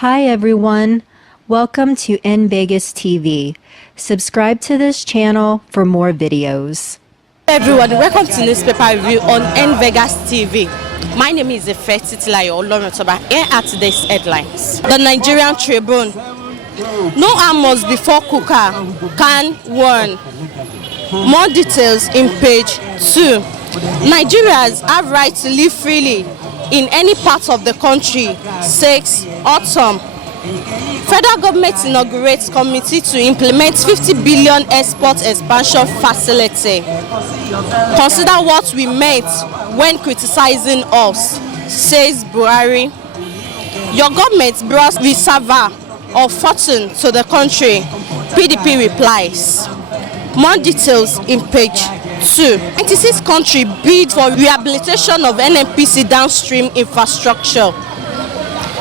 Hi everyone, welcome to In Vegas TV. Subscribe to this channel for more videos. Hey everyone, welcome to newspaper review on In Vegas TV. My name is Ifetitilayo Olorotoba. Here are today's headlines. The Nigerian Tribune. No arms before Kukah, can warn. More details in page 2. Nigerians have right to live freely in any part of the country, says Autumn. Federal government inaugurates committee to implement 50 billion export expansion facility. Consider what we meant when criticizing us, says Buhari. Your government brought reservoir of fortune to the country, PDP replies. More details in page 2. 96 country bid for rehabilitation of NNPC downstream infrastructure.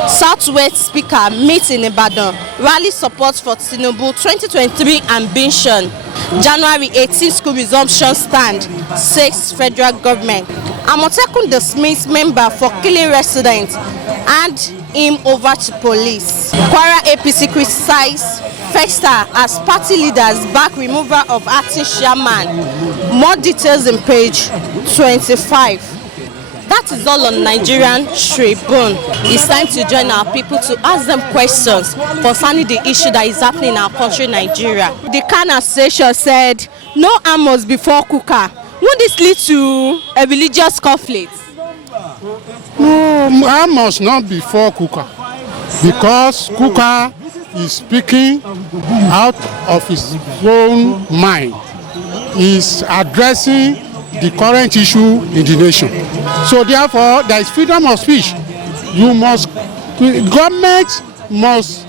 Southwest Speaker meets in Ibadan, rally support for Tinubu 2023 ambition. January 18 school resumption stand, says federal government. Amotekun dismissed member for killing residents and him over to police. Kwara APC criticized Festa as party leaders back removal of acting chairman. More details in page 25. That is all on Nigerian Tribune. It's time to join our people to ask them questions concerning the issue that is happening in our country, Nigeria. The Kukah session said, no arms before Kukah. Won't this lead to a religious conflict? No, arms not before Kukah. Because Kukah is speaking out of his own mind. He's addressing the current issue in the nation. So therefore, there is freedom of speech. Government must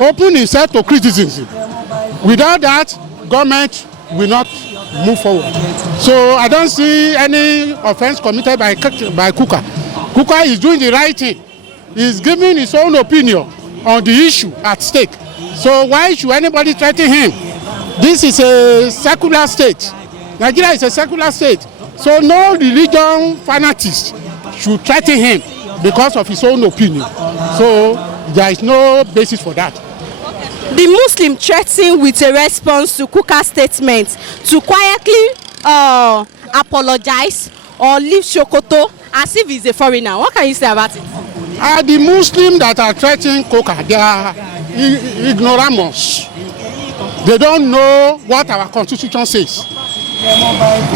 open itself to criticism. Without that, government will not move forward. So I don't see any offense committed by Kukah. Kukah is doing the right thing. He's giving his own opinion on the issue at stake. So why should anybody threaten him? This is a secular state. Nigeria is a secular state, so no religion fanatics should threaten him because of his own opinion. So there is no basis for that. The Muslim threatened with a response to Kukah's statement to quietly apologize or leave Sokoto as if he's a foreigner. What can you say about it? The Muslims that are threatening Kukah, they are ignoramus. They don't know what our constitution says.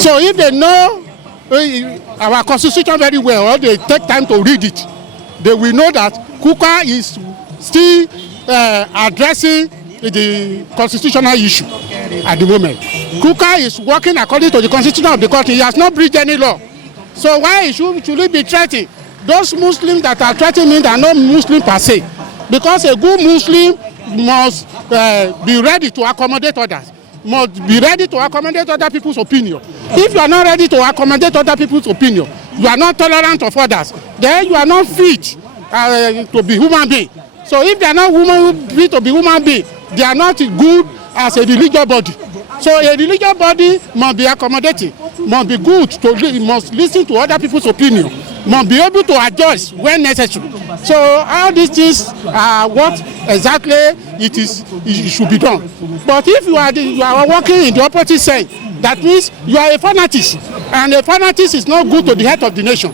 So if they know our constitution very well, or they take time to read it, they will know that Kukah is still addressing the constitutional issue at the moment. Kukah is working according to the constitution of the country. He has not breached any law. So why should he be threatened? Those Muslims that are threatening him are not Muslim per se, because a good Muslim must be ready to accommodate others. Must be ready to accommodate other people's opinion. If you are not ready to accommodate other people's opinion, you are not tolerant of others, then you are not fit to be human being. So if they are not fit to be human being, they are not good as a religious body. So a religious body must be accommodating, must be good, must listen to other people's opinion, must be able to adjust when necessary. So all these things are what exactly it should be done. But if you are working in the opposite side, that means you are a fanatic, and a fanatic is not good to the head of the nation.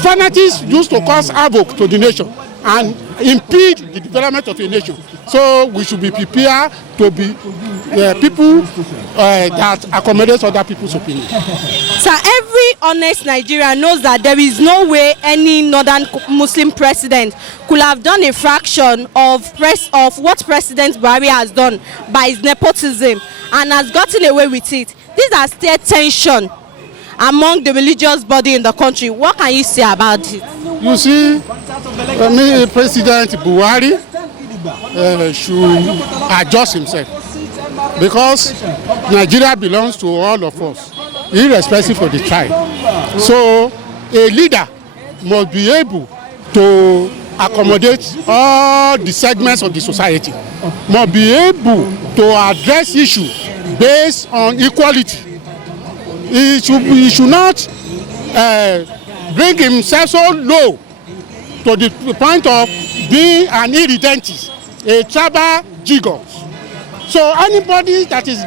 Fanatics used to cause havoc to the nation and impede the development of a nation. So we should be prepared to be people that accommodate other people's opinion. So every honest Nigerian knows that there is no way any northern Muslim president could have done a fraction of what President Buhari has done by his nepotism and has gotten away with it. These are still tension among the religious body in the country. What can you say about it? You see, President Buhari should adjust himself, because Nigeria belongs to all of us, irrespective of the tribe. So a leader must be able to accommodate all the segments of the society, must be able to address issues based on equality. He should not bring himself so low to the point of being an irredentist, a tribal giggle. So anybody that is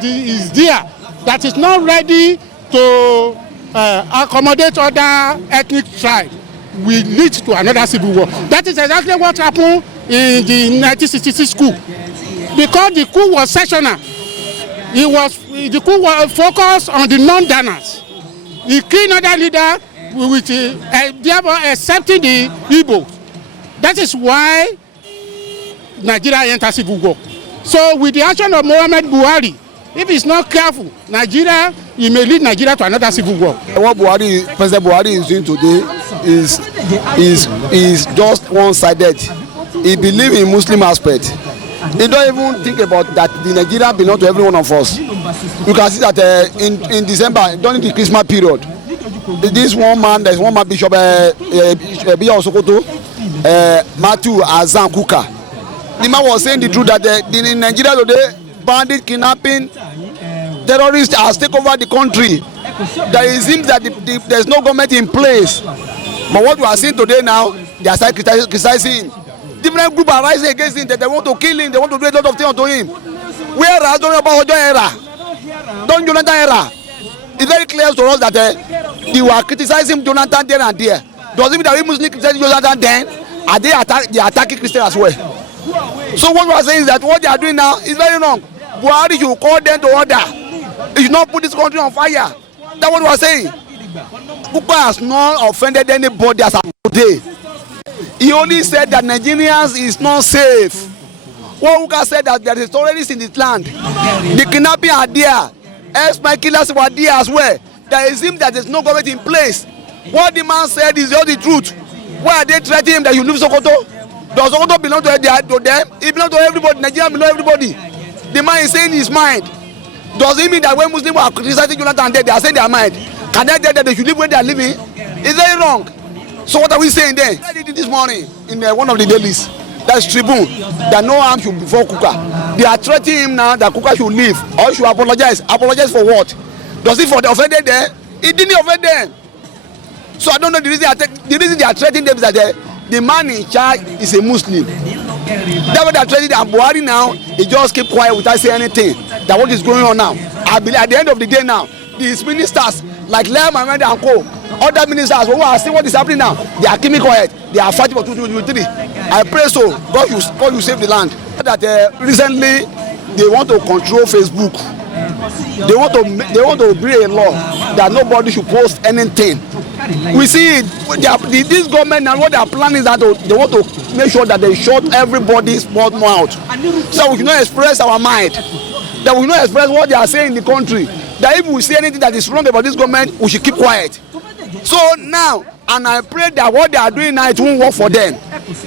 there that is not ready to accommodate other ethnic tribes will lead to another civil war. That is exactly what happened in the 1966 coup. Because the coup was sectional, the coup was focused on the non-donors. He killed another leader with thereby accepting the Igbo. That is why Nigeria entered civil war. So with the action of Muhammad Buhari, if he's not careful, he may lead Nigeria to another civil war. What President Buhari is doing today is just one-sided. He believes in Muslim aspect. He don't even think about that the Nigeria belongs to every one of us. You can see that in December, during the Christmas period, there's one man Bishop Biya Sokoto, Matthew Azan Kukah. The man was saying the truth that in Nigeria today, bandit kidnapping, terrorists has taken over the country. That it seems that there's no government in place. But what we are seeing today now, they are criticizing. Different groups are rising against him, that they want to kill him, they want to do a lot of things to him. Whereas don't about Ojo era, don't Jonathan era. It's very clear to us that they were criticizing Jonathan there and there. Does it mean that we Muslims criticize Jonathan then? Are they attacking Christians as well? So what we are saying is that what they are doing now is very wrong. Buhari should call them to order. He should not put this country on fire. That's what we are saying. Kukah has not offended anybody as of today. He only said that Nigerians is not safe. What Kukah said that there is terrorists in this land. The kidnapping are there. Ex-spy killers were there as well. There seems that there is no government in place. What the man said is just the truth. Why are they threatening him that you leave Sokoto? Does Sokoto belong to them? It belongs to everybody. Nigeria belongs to everybody. The man is saying his mind. Does it mean that when Muslims are criticizing Jonathan, they are saying their mind? Can they tell that they should live where they are living? It's very wrong. So what are we saying then? I did it this morning in one of the dailies. That's Tribune. That no harm should befall Kukah. They are threatening him now that Kukah should leave or should apologize. Apologize for what? Does it for the offended them? It didn't offend them. So I don't know the reason they are threatening them is that the man in charge is a Muslim. That's what they are threatening. And Buhari now, he just keep quiet without saying anything. That what is going on now. I believe at the end of the day now, these ministers like Lem and Co, other ministers who are seeing what is happening now, they are keeping quiet. They are fighting for 2023. I pray so. God will save the land. That recently they want to control Facebook. They want to bring a law that nobody should post anything. We see it. This government now, what they are planning is that they want to make sure that they shut everybody's mouth, so we cannot express our mind. That we cannot express what they are saying in the country. That if we see anything that is wrong about this government, we should keep quiet. So now, and I pray that what they are doing now, it won't work for them.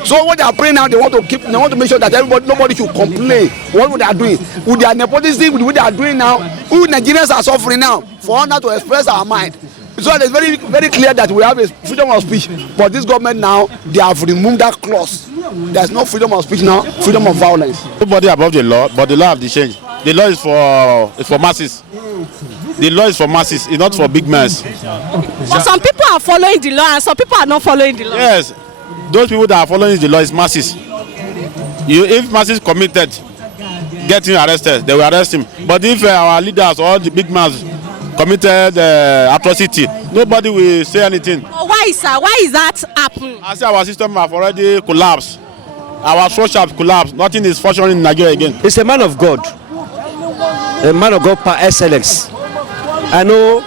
So what they are praying now, they want to make sure that nobody should complain what they are doing. With their nepotism, with what they are doing now, who Nigerians are suffering now, for us now to express our mind. So it's very, very clear that we have a freedom of speech, but this government now, they have removed that clause. There's no freedom of speech now, freedom of violence. Nobody above the law, but the law have to change. The law is for masses. The law is for masses, it's not for big men. But some people are following the law and some people are not following the law. Yes, those people that are following the law is masses. If masses committed, getting arrested, they will arrest him. But if our leaders or the big men committed atrocity, nobody will say anything. Why is that happening? I say our system have already collapsed. Our social have collapsed. Nothing is functioning in Nigeria again. It's a man of God par excellence. I know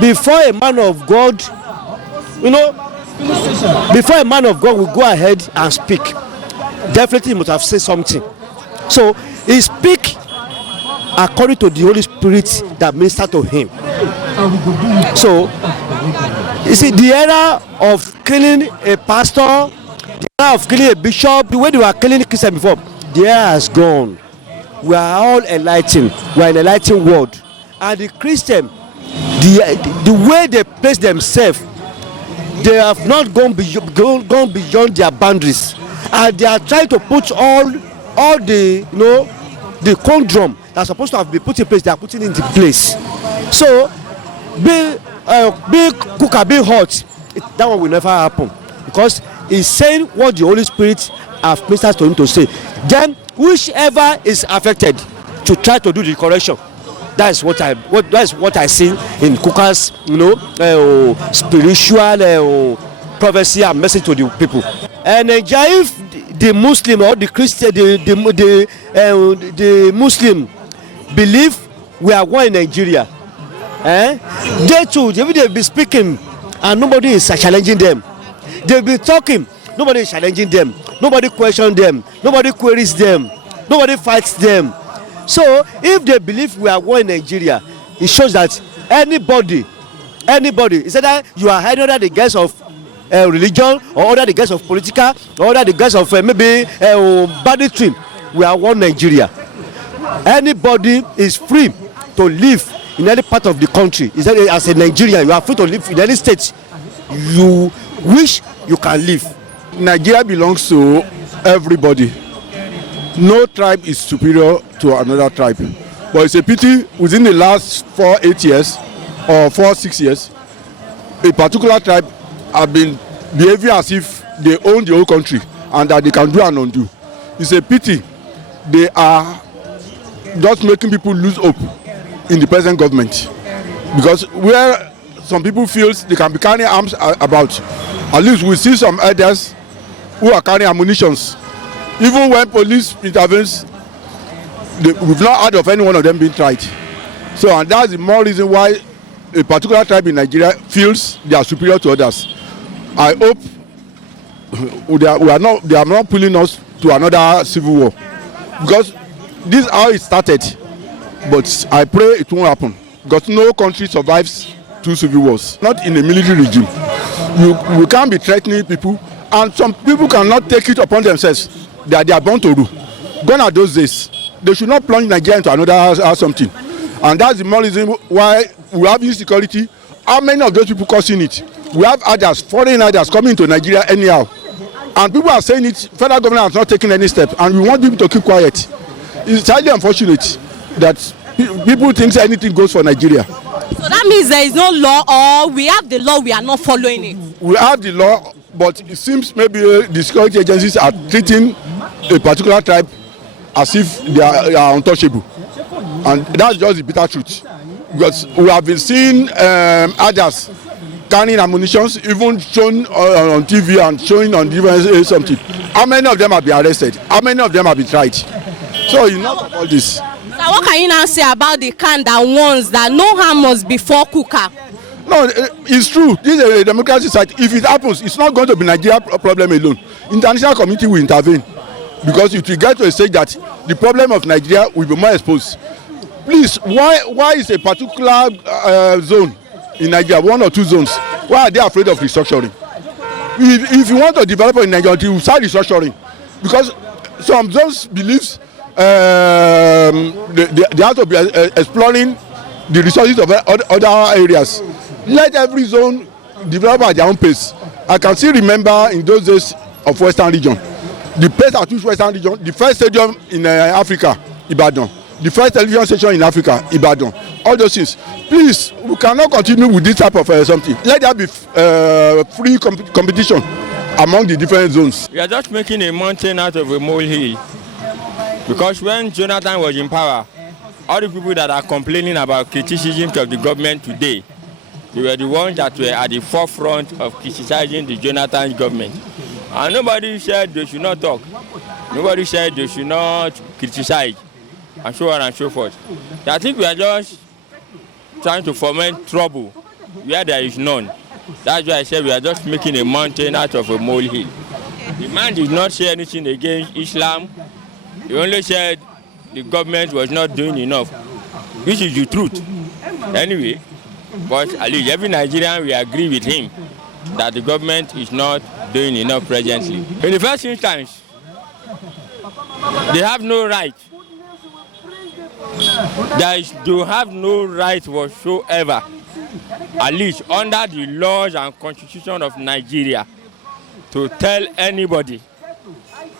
before a man of God, before a man of God will go ahead and speak, definitely he must have said something. So he speak according to the Holy Spirit that ministered to him. So you see, the era of killing a pastor, the era of killing a bishop, the way they were killing Christians before, the era has gone. We are all enlightened. We are in an enlightened world. And the Christian, the way they place themselves, they have not gone beyond their boundaries, and they are trying to put all the the conundrum that's supposed to have been put in place. They are putting it into place. So, being Kukah being hot, that one will never happen, because He's saying what the Holy Spirit have ministered to him to say. Then whichever is affected to try to do the correction. That's what I see in Kukah's, spiritual prophecy and message to the people. And if the Muslim or the Christian, the Muslim believe we are one in Nigeria, they too, they'll be speaking and nobody is challenging them. They'll be talking, nobody is challenging them, nobody questions them, nobody queries them, nobody fights them. So if they believe we are one in Nigeria, it shows that anybody, it's either you are hiding under the guise of religion or under the guise of political or under the guise of maybe banditry, we are one Nigeria. Anybody is free to live in any part of the country. As a Nigerian, you are free to live in any state you wish, you can live. Nigeria belongs to everybody. No tribe is superior to another tribe. But it's a pity within the last 4-8 years or 4-6 years, a particular tribe have been behaving as if they own the whole country and that they can do and undo. It's a pity. They are just making people lose hope in the present government, because where some people feel they can be carrying arms about, at least we see some elders who are carrying ammunitions. Even when police intervenes, we've not heard of any one of them being tried. So, and that's the more reason why a particular tribe in Nigeria feels they are superior to others. I hope they are not pulling us to another civil war, because this is how it started. But I pray it won't happen, because no country survives 2 civil wars, not in a military regime. You can't be threatening people, and some people cannot take it upon themselves that they are born to rule. Gone are those days. They should not plunge Nigeria into another something. And that's the more reason why we have insecurity. How many of those people causing it? We have others, foreign others, coming to Nigeria anyhow. And people are saying it, federal government has not taken any step, and we want people to keep quiet. It's highly unfortunate that people think anything goes for Nigeria. So that means there is no law, or we have the law, we are not following it? We have the law, but it seems maybe the security agencies are treating a particular tribe as if they are untouchable. And that's just the bitter truth. Because we have been seeing others carrying ammunitions, even shown on TV and showing on different something. How many of them have been arrested? How many of them have been tried? So enough of all this. So what can you now say about the can that warns that no harm must befall Kukah? No, it's true. This is a democratic site. If it happens, it's not going to be Nigeria problem alone. International community will intervene, because it will get to a stage that the problem of Nigeria will be more exposed. Please, why is a particular zone in Nigeria, 1 or 2 zones, why are they afraid of restructuring? If you want to develop in Nigeria, you start restructuring, because some zones believes they have to be exploring the resources of other areas. Let every zone develop at their own pace. I can still remember in those days of Western region, the pace at which Western region, the first stadium in Africa, Ibadan, the first television station in Africa, Ibadan, all those things. Please, we cannot continue with this type of something. Let there be free competition among the different zones. We are just making a mountain out of a molehill, because when Jonathan was in power, all the people that are complaining about criticism of the government today, they were the ones that were at the forefront of criticizing the Jonathan government. And nobody said they should not talk. Nobody said they should not criticize, and so on and so forth. I think we are just trying to foment trouble where there is none. That's why I said we are just making a mountain out of a molehill. The man did not say anything against Islam. He only said the government was not doing enough, which is the truth. Anyway, but at least every Nigerian will agree with him that the government is not doing enough presently. In the first instance, they have no right. They have no right whatsoever, at least under the laws and constitution of Nigeria, to tell anybody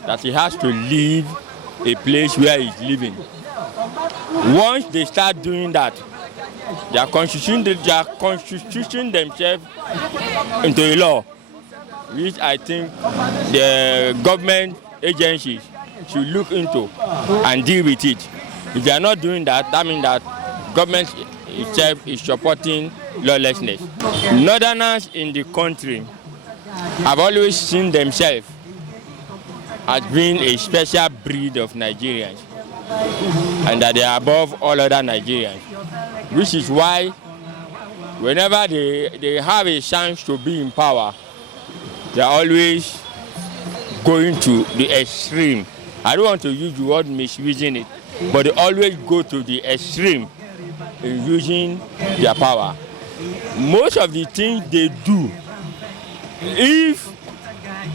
that he has to leave a place where he's living. Once they start doing that, they are constituting themselves into a law. which I think the government agencies should look into and deal with it. If they are not doing that, that means that government itself is supporting lawlessness. Northerners in the country have always seen themselves as being a special breed of Nigerians, and that they are above all other Nigerians, which is why whenever they have a chance to be in power, they are always going to the extreme. I don't want to use the word misusing it, but they always go to the extreme in using their power. Most of the things they do, if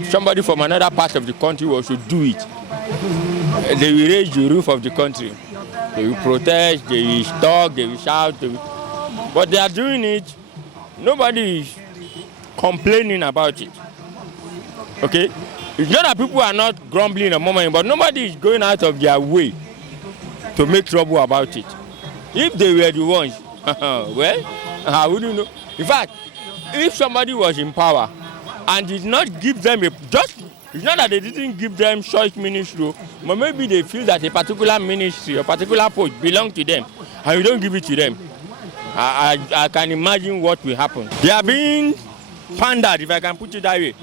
somebody from another part of the country was to do it, they will raise the roof of the country. They will protest, they will talk, they will shout, but they are doing it. Nobody is complaining about it. Okay? It's not that people are not grumbling or murmuring, but nobody is going out of their way to make trouble about it. If they were the ones, well, I wouldn't know. In fact, if somebody was in power and did not give them it's not that they didn't give them choice ministry, but maybe they feel that a particular ministry or particular post belongs to them, and you don't give it to them. I can imagine what will happen. They are being pandered, if I can put it that way.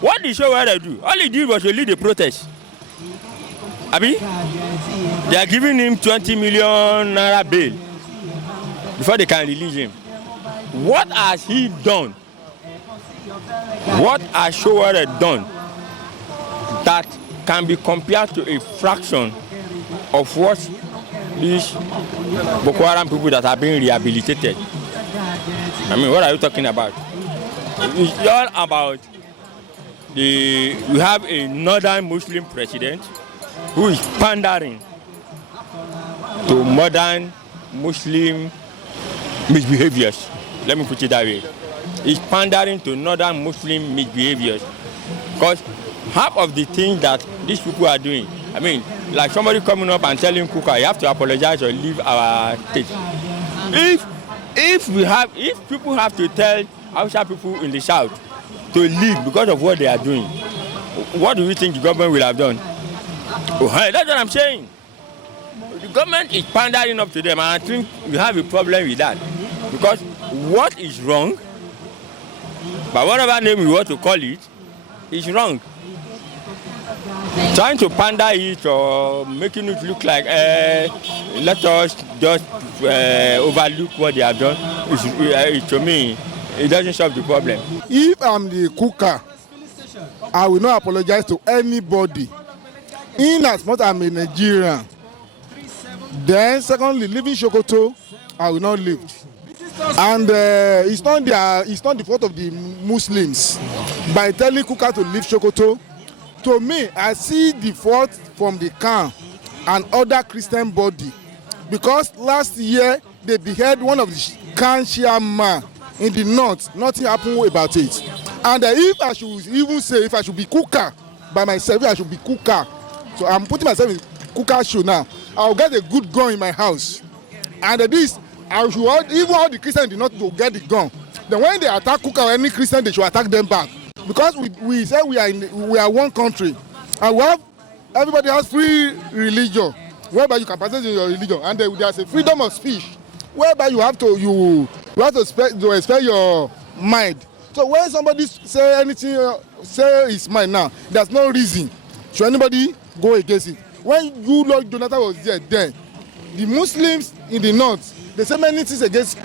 What did Showore do? All he did was to lead a protest. Abi, they are giving him 20 million naira bail before they can release him. What has he done? What has Showore done that can be compared to a fraction of what these Boko Haram people that are being rehabilitated? I mean, what are you talking about? It's all about we have a northern Muslim president who is pandering to modern Muslim misbehaviors. Let me put it that way. He's pandering to northern Muslim misbehaviors, because half of the things that these people are doing, I mean, like somebody coming up and telling Kukah, you have to apologize or leave our state. If people have to tell Hausa people in the south to leave because of what they are doing, what do you think the government will have done? Oh, that's what I'm saying. The government is pandering up to them, and I think we have a problem with that, because what is wrong, by whatever name we want to call it, is wrong. Trying to pander it or making it look like let us just overlook what they have done, to me, it doesn't solve the problem. If I'm the Kukah, I will not apologize to anybody. In as much as I'm a Nigerian. Then secondly, leaving Sokoto, I will not leave. And it's not the fault of the Muslims by telling Kukah to leave Sokoto. To me, I see the fault from the Khan and other Christian body, because last year they beheaded one of the Khan chairman in the north. Nothing happened about it. And if I should even say, if I should be Kukah by myself, if I should be Kukah, so I'm putting myself in Kukah's shoe now, I'll get a good gun in my house. And this, I should even all the Christians did not to get the gun. Then when they attack Kukah or any Christian, they should attack them back. Because we say we are one country, and everybody has free religion, whereby you can practice your religion, and there's a freedom of speech, whereby you have to express your mind. So when somebody say anything, say his mind now, there's no reason should anybody go against it. When Lord Jonathan was there, then the Muslims in the north, they say many things against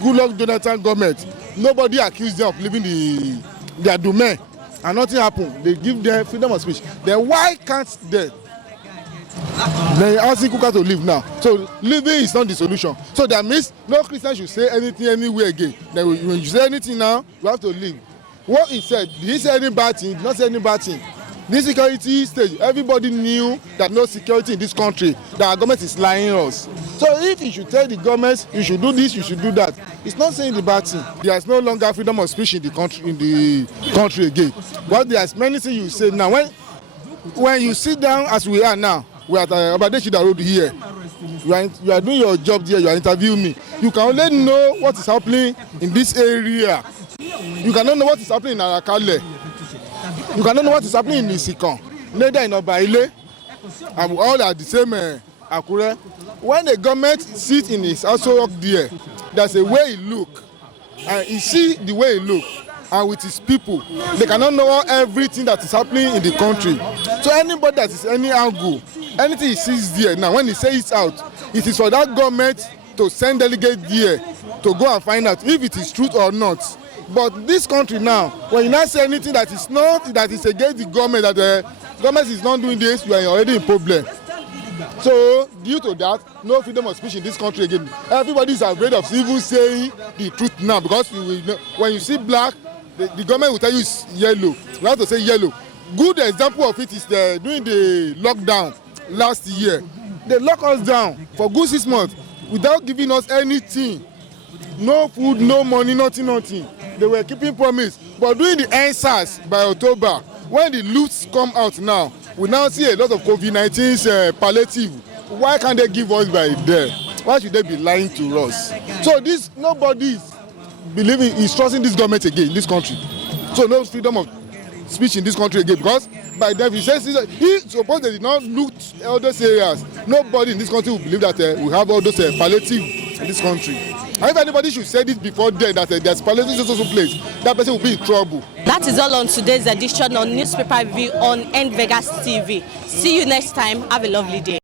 Lord Jonathan government. Nobody accused them of leaving their domain, and nothing happened. They give them freedom of speech. Then why can't they? They asking Kukah to leave now. So leaving is not the solution. So that means no Christian should say anything anywhere again. Then when you say anything now, you have to leave. What he said, did he say any bad thing? Did not say any bad thing. This security stage, everybody knew that no security in this country, that our government is lying us. So if you should tell the government, you should do this, you should do that, it's not saying the bad thing. There is no longer freedom of speech in the country again. But there is many things you say now. When you sit down as we are now, we are at Obadeshida Road here. You are doing your job there, you are interviewing me. You can only know what is happening in this area. You cannot know what is happening in Arakale. You cannot know what is happening in Isikan, neither in Obaile, and all are the same Akure. When the government sits in his also there, there's a way he look, and he see the way he look, and with his people, they cannot know everything that is happening in the country. So anybody that is any angle, anything he sees there now, when he says it out, it is for that government to send delegates there to go and find out if it is truth or not. But this country now, when you not say anything that is not, that is against the government, that the government is not doing this, you are already in problem. So due to that, no freedom of speech in this country again. Everybody is afraid of even saying the truth now, because you will know, when you see black, the government will tell you it's yellow. You have to say yellow. Good example of it is during the lockdown last year. They locked us down for good 6 months without giving us anything. No food, no money, nothing. They were keeping promise. But during the NSAS by October, when the loots come out now, we now see a lot of COVID-19's palliative. Why can't they give us by there? Why should they be lying to us? So this, nobody is trusting this government again in this country. So no freedom of speech in this country again, because by definition, he suppose they did not loot all those areas. Nobody in this country will believe that we have all those palliative in this country. And if anybody should say this before then, that there's palliative in social place, that person will be in trouble. That is all on today's edition on Newspaper Review on NVegas TV. See you next time. Have a lovely day.